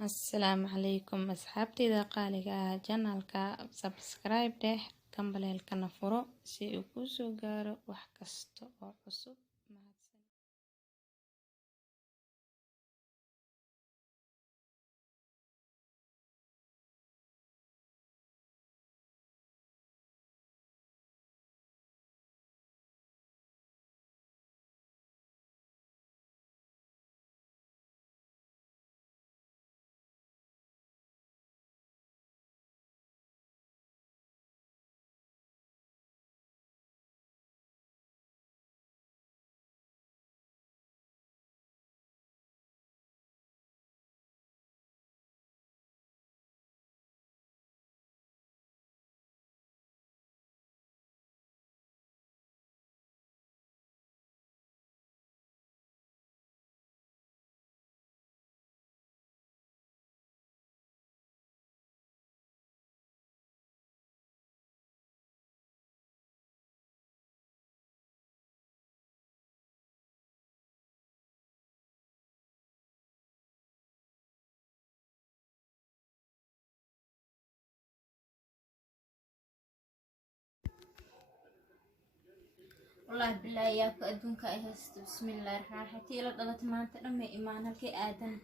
السلام عليكم أصحابتي قالقة جنالك سبسكرايب ده كمبليل كنفرو سي ukusoo gaaro wax kasta oo cusub mahadsan. والله بالله ياك أدونك إهست بسم الله الرحمن الرحيم تيلا ضغط ما أنت لما إيمانك كي آدم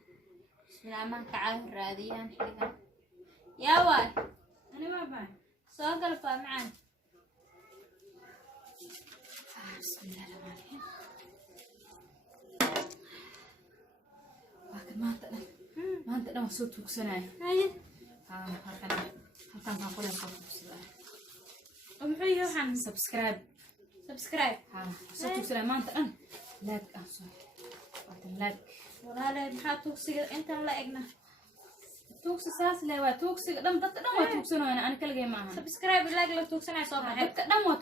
بسم الله ما كعاه الراديان حقا يا واي أنا ما باي سوق الفا معان بسم الله الرحمن الرحيم لكن ما أنت لما صوت وكسناي هاي هلكن هقول لك ومحي يوحنا سبسكرايب صوت وكسناي ما أنت لاك لاك والله لا محا توكسي أنت لا إجنا توكس أساس لا توكس دم توكسنا أنا كل جاي معها سبسكرايب لايك لا توكسنا صوبها دم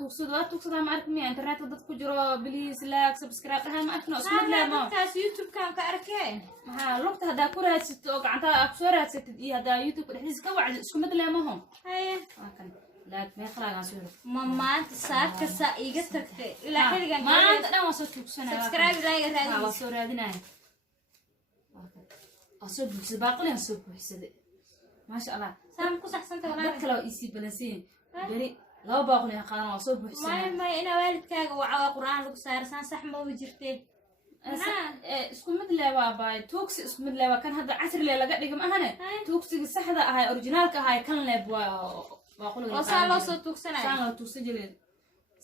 توكس ما أعرف مين إنترنت ضد كجرا بليز لاك سبسكرايب هاي ما أعرف ناس لا ما كاس يوتيوب كان كأركين ها لقطة هذا كورة ستوق عنتا أبصورة ستدي هذا يوتيوب الحين كوع شو مثل ما هم هاي لا ما يخلق عن صورة ماما أنت ساعة كسائقة تكتي إلى حين ما أنت أنا وصلت توكسنا سبسكرايب لايك ها هذه وصورة هذه أصوب سباقلين أصوب حسدي ما شاء الله سام كوس أحسنت ولا dadka loo isii balansiin bari laba baaqli qaadan waa soo buuxsan ما أنا والدكاga وعوا قرآن لو صار سان صح ما وجرتي isku mid leewa baay tooksi isku mid leewa kan hadda casri le laga dhigay ma ahane tooksiga saxda ah ee originalka ah ee kan leeb waa qolada oo saan loo soo tuugsanay saan loo tuugsan jiray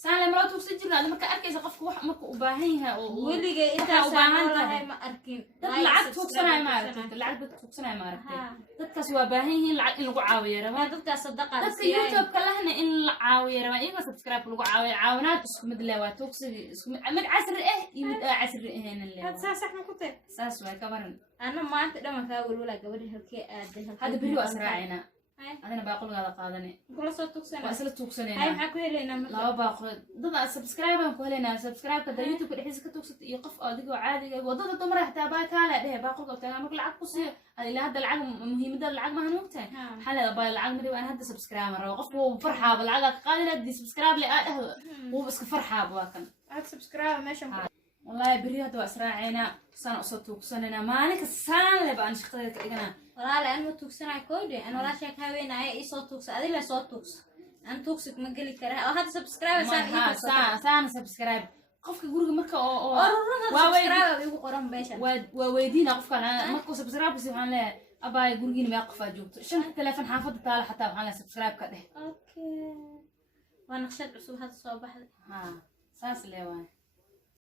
saan loo tuugsan jiray marka arkaysa qofku wax marka u baahan yahay oo weliga inta u baahan tahay ma arkin dad lacag tuugsanay ma aragtay lacag tuugsanay ma aragtay dadkaas waa baahan yihiin lacag in lagu caawiyo rabaa dadka sadaqa dadka youtube ka lahna in la caawiyo rabaa iyaga subscribe lagu caawiyo caawinaad isku mid leewa tooksiga isku mid casri ah iyo mid casri ahayn leewa had sax ma ku tahay saas way ka baran ana maanta dhamanka walwala gabadha halkee aaday hada biri waa israacina adina baaqulgaada qaadane kula soo tuugsanay waa isla tuugsanayna hay maxaa ku heleynaa laba baaqul dad subscribe aan ku heleynaa subscribe ka youtube dhexdiisa ka tuugsata iyo qof adiga caadiga wadada dumar xataa baa kaala dheh baaqulka tagaa marka lacag ku siiyo ilaa hadda lacag muhiimada lacag ma hanugtahay xalada baa lacag mari aan hadda subscribe rabo qofku farxaaba lacag ka qaadina di subscribe li ah uu iska farxaaba waa kan aad subscribe meeshan والله بريد وأسرعنا سنة صوتوك سنة مالك السنة اللي بقى نشتغل كأجنا والله لأنه توكسنا كودي أنا ولا شيء كهوين أي صوت توكس أدي لا صوت توكس أنا توكسك ما قلي كره أو هذا سبسكرايب سان سبسكرايب قفك جورج مركا أو سبسكرايب بيبقى قرام بيشة وويدينا قفك أنا مركو سبسكرايب بس سبحان الله أبا جورجين ما يقف جوت شن تلفون حافظ تعال حتى سبحان الله سبسكرايب كده أوكي وأنا خشيت عصور هذا الصباح ها ساس اللي وين